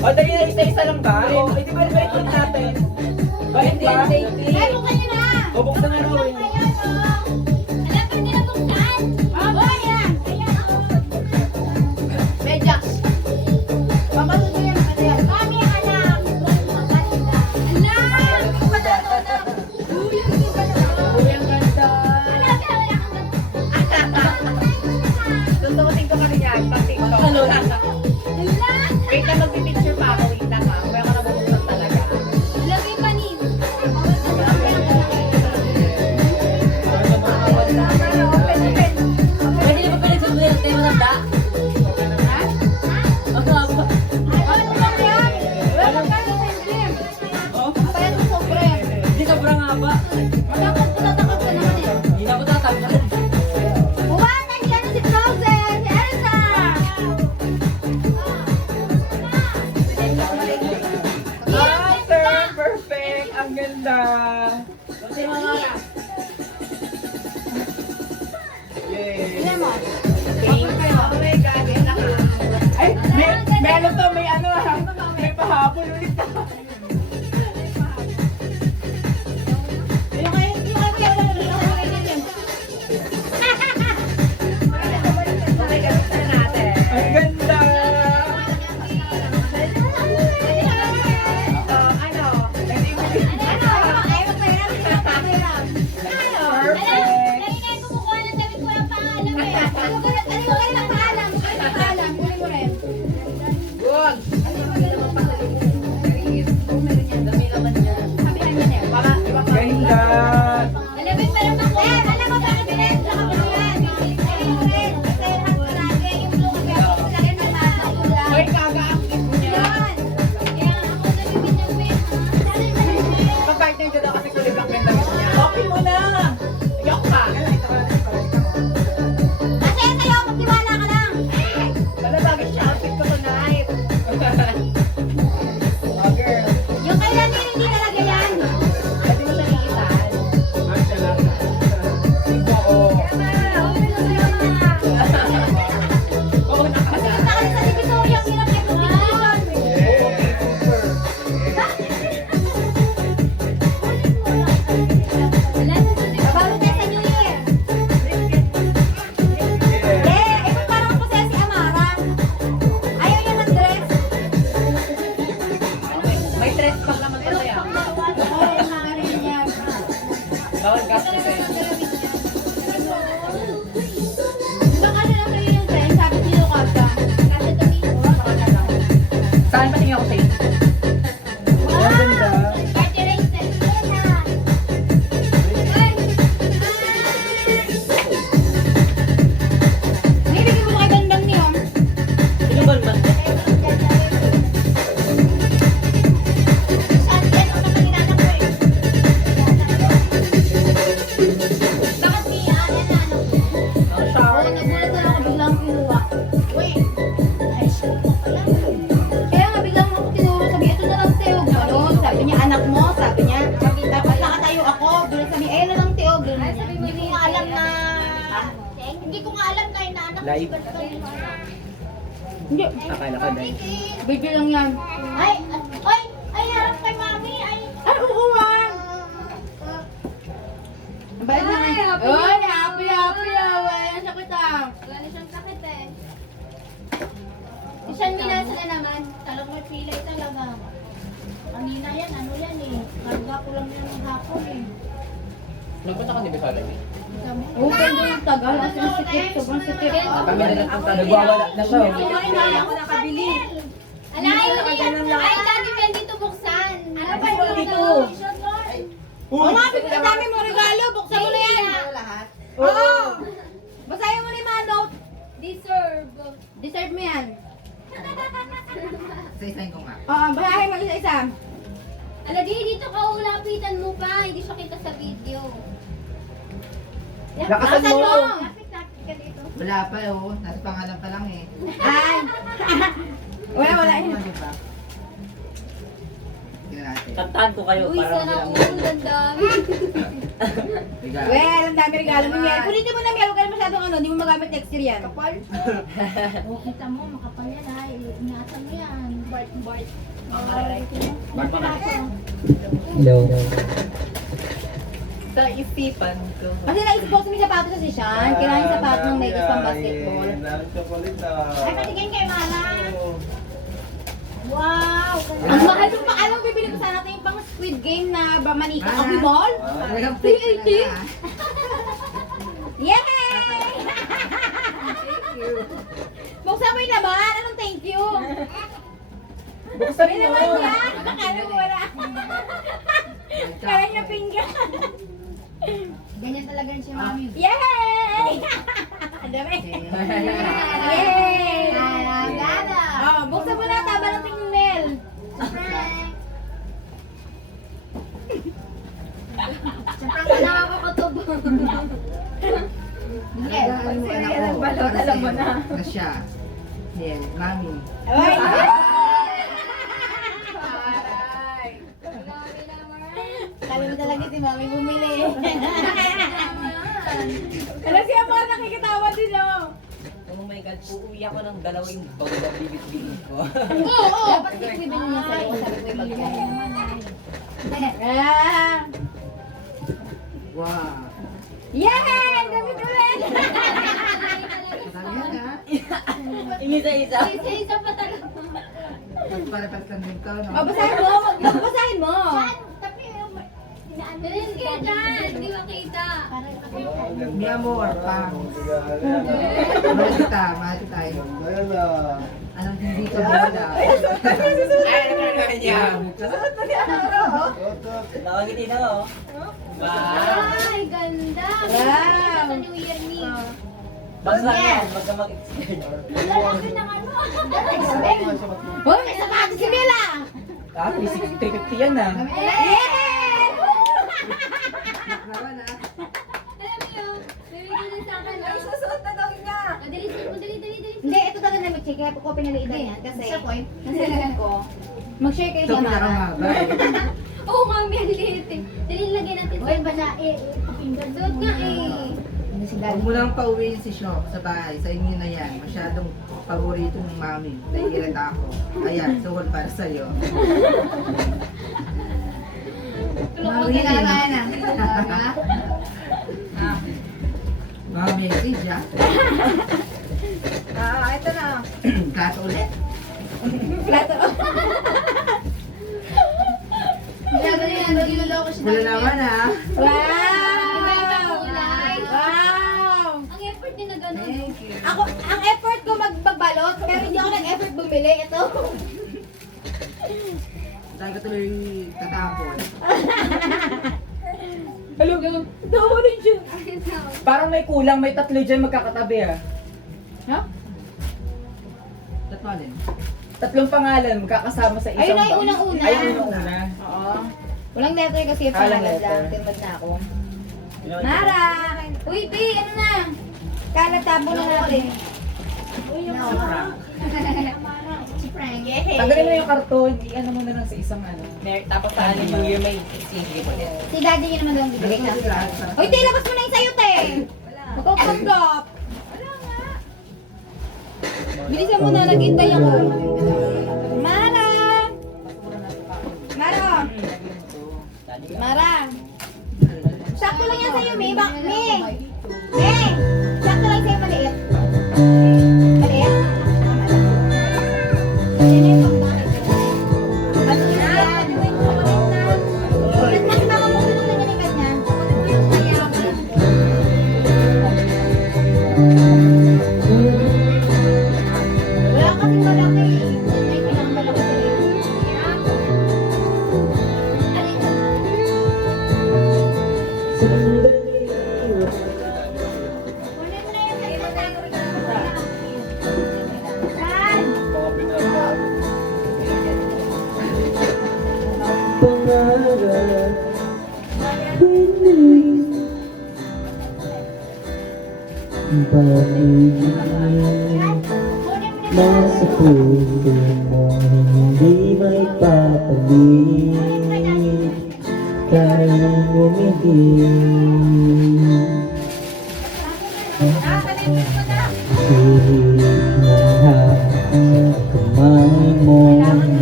O, dali na isa-isa lang ba? O, hindi ba i-record natin? O, hindi ba? Ay, buksan niyo na! O, buksan na rin. Ayan, oh. Alam pa nila buksan? Oh, ayan! Ayan, oh. Medyas. Papasok mo yan, ano yan? Mami, anak! Anak! Hindi ko ba natutunan? Uy, hindi ba natutunan? Uy, ang ganda. Anak, anak! Tututin ko kami yan, pag TikTok. Anak! Wait na, magpipicture pa ako. Wait lang ha. Kaya ka nabubuksan talaga. Lagay pa ni. Pwede na ba pinagsasabi ng tema ng da? Ang haba. Oh? Hindi sobrang haba. Hindi na ako tatanggal. Ay, turn perfect. Ang ganda. Kasi mga Yay. Tingnan mo. Oh my God, yun lang ha. Ay, may ano to, may ano ha. May pahabol ulit ha. Ang ganda. Ano? Hindi mo Good. Ganda. Hoy, kagaakit mo niya. Pag-partner dyan ako kasi kulit ang ganda niya. Okay mo na. Iyok ka. Wala bagay siya outfit ko tonight. Oh, girl. Yung kailan hindi talaga yan. Pwede mo siya liitan. Oo. Oo, nakaka. Sa Divisoria, ang hirap niya Bago tayo sa New Year. Ito parang po si Amara. Ayaw niya ng dress. May dress pag naman pala yan. Oo, mga rin yan. Bawal gastos eh. Diba kasi lang kayo yung dress, sabi ni Lucasa. Kasi tumingin ko, baka lang. Saan pa tingin ako sa'yo? Ang ganda. Party race na. Ay, bigyan mo kay Bandang niyo. Sino ba naman? Saan yan? Ano naman inanak ko eh? Bakit kaya? Yan na, ano? Ang shower. Nagulat na ako biglang kinuha. Uy, ay shit mo pala. Kaya nga biglang ako tinuro, sabi, ito na lang Teo. Ano? Sabi niya, anak mo, sabi niya. Tapos nakatayo ako, doon sabi, ayun na lang Teo. Hindi ko nga alam na... Hindi ko nga alam na inaanak Live? Hindi. Akala ko dahil. Video lang yan. Ay, harap kay mami. Ay, oo nga. Bayad na nga. Oy, happy. Wala na sakit ah. Wala na siyang sakit eh. Isang minasa na naman. Talong may pilay talaga. Kanina yan, ano yan eh. Karga ko lang yan ng hapon eh. Nagpunta ka ni Bisalag eh. Open doon yung tagal. Kasi sikip, sobrang sikip. Kami na nagpunta. Nagwawala na siya. Ako nakabili. Alay, ay, dati pa dito buksan. Ano pa dito? Oo, Ang dami mong regalo. Buksan mo na yan. Oo. Basahin mo na yung mga note. Deserve mo yan. Sa-isayin ko nga. Oo, basahin mo isa-isa. Alagi, dito ka ulapitan mo pa. Hindi siya kita sa video. Lakasan mo. Lapit ka dito. Wala pa oh, nasa pangalan pa lang eh. Ay. Wala. Diba? Tingnan natin. Kantahan ko kayo Uy, para sana magbilang. all. Ang dami. Regalo. Well, ang dami regalo mo yan. Punitin mo na, Mel. Huwag ka na masyadong ano. Hindi mo magamit next year yan. Oh, kita mo, makapal yan ha. Ingatan mo yan. Bart. Hello. Sa isipan ko. Kasi naisip ko may sapatos sa si Sean. Kailangan yung sapatos ng Vegas pang basketball. Ay, patigin kay Mama. Wow! Ang mahal mo pa. Alam mo, bibili ko sana ito yung pang Squid Game na manika. Abi ball? Talagang fake na 380? na. Yay! Buksan mo yung laman. Anong thank you? Buksan May mo. laman yan. Akala mo wala. Kaya niya pinggan. Ganyan talaga rin si Mami. Yay! Ang dami. Yay! Oh, buksan mo na. Taba ng tingin Mel. Siyempre, nakakakutob. Talagang ano anak ko. Para sa'yo. Na siya. Yan, mami. Ay! Sabi mo talaga si Mami bumili. Alam si Amor nakikitawa din oh. Oh my God, uuwi ako ng dalawang bawda bibit-bibit ko. Oo! Dapat bibili niya sa'yo. Sabi ko yung pagkain. Ah! Wow. Yay! Dami ko rin! Sabi na. Inisa-isa. Isa pa talaga. Pagparapas lang din ko, no? Babasahin mo! Babasahin mo! Dalis ka dyan. Di ba kita? Mi amor, pang. Mahal kita, mahal tayo. Anong hindi ka wala? Ay, ano naman niya? Nakangiti na oh. Ay, ganda. Wow. Sa New Year ni. Basta yan, magkamag-explain. Lalaki ng ano. Hoy, may sapatos si Mila! Ah, 350 yan ah. Yay! Nakrawan na. Alam mo yun, bibigyan din sa akin. Ay, Susuot na daw niya! Dali. Hindi, ito talaga na mag-check. Kaya ko pinaliitan yan kasi nasilagan ko. Mag-share kayo Ito siya, Mara. pinakamahaba eh. Oo, mami, ang liit eh. Dali, lagyan natin sa basa. Suot nga eh. Huwag mo lang pauwiin si Shok sa bahay. Sa inyo na yan. Masyadong paborito ng mami. Nahihirata ako. Ayan, suhol para sa'yo. Mami, Mami, Sidya. Ito na. Kaso ulit. Plato. Grabe na yan, niloloko siya. Wala naman ha. Iba-ibang kulay. Wow! Ang effort din na gano'n. Thank you. Ako, ang effort ko magbalot, pero hindi ako nag-effort bumili. Ito. Tayo ka tuloy tatapon. Hello, ganun. Tawa rin siya. Parang may kulang, may tatlo dyan magkakatabi ah. Ha? Tatmalin. Tatlong pangalan magkakasama sa isang Ayun na yung box. unang-una. Ayun yung unang-una. Oo. Walang letter kasi yung Walang pangalan letter. lang. Timad na ako. Mara! Uy, Pi, ano na? Kalatabo na natin. Uy, yung Mara. Si Frank. Yay! Tanggalin mo yung karton, i-ano mo na lang sa isang ano. Tapos sa ano New Year may exchange mo din. Si daddy niya naman daw ang bibigay sa Uy, Te, labas mo na yung sayo, Te! Magkakanggap! Bilisan mo na, nag-intay ako. Mara! Mara! Mara! Sakto lang yan sa'yo, May. May! May! Sakto lang sa'yo, maliit. Maliit? Yan yung pagkakit. Ano yan? Ba't mas baka mo tulong na nilikat niya? Wala kasing malaki. May pinakamalaki sa iyo. Kunin mo na yan sa'yo. Saan? Kunin mo na Nasa puso mo hindi may papalit kahit umigil. Ihip na sa kamay mo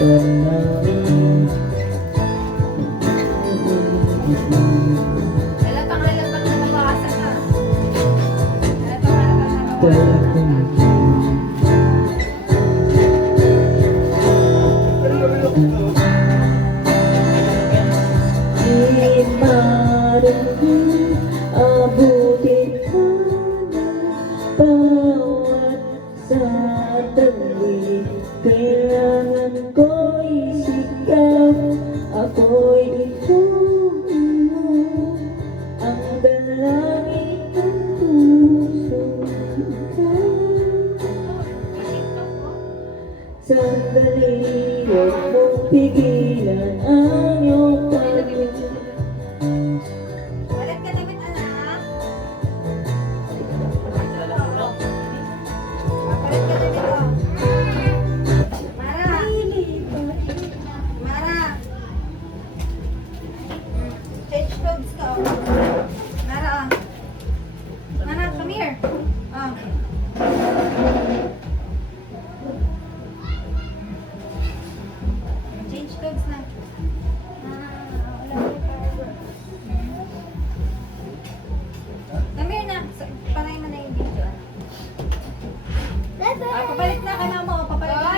panangin. Halatang nabasa ka. Halatang Di marunong abutin ka na bawat sandali. Kailangan ko'y sigaw, ako'y ituloy mo ang dalangin ng puso ko. Sandali, huwag mong pigilan ang iyong pagod. Walat ka damit, anak. Walat ka damit, oh. Mara. Mara. Change clothes ka, oh. Mara, oh. Mara, come here. Oh. Change clothes na. Come here na. Panay mo na yung video. Ah, papalit